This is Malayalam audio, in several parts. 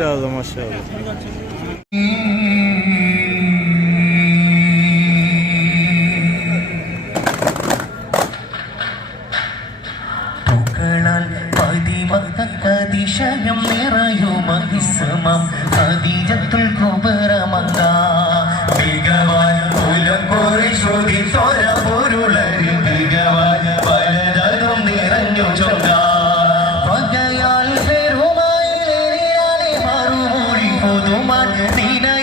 Maşallah maşallah. അതിശയം നിറയുമഹിസമം അതിജത്തുൽ കുബരമങ്കാ 生まれいな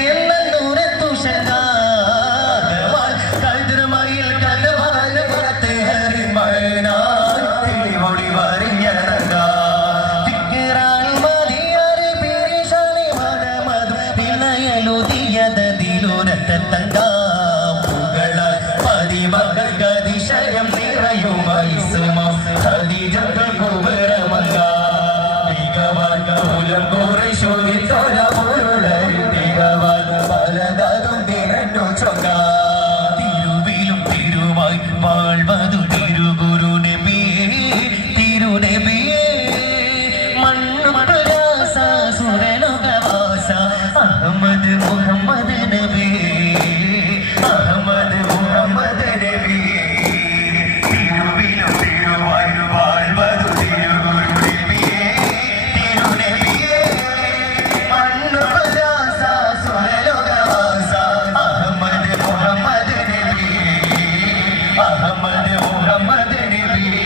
അഹമ്മദ് മുഹമ്മദ് നബി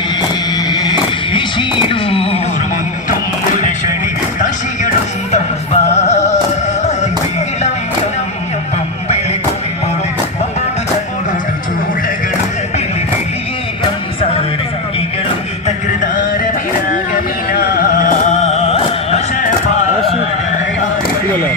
ഇശിരൂർ മുത്തും പുരുഷണി തശികളും തമ്പ ഇതല്ലേ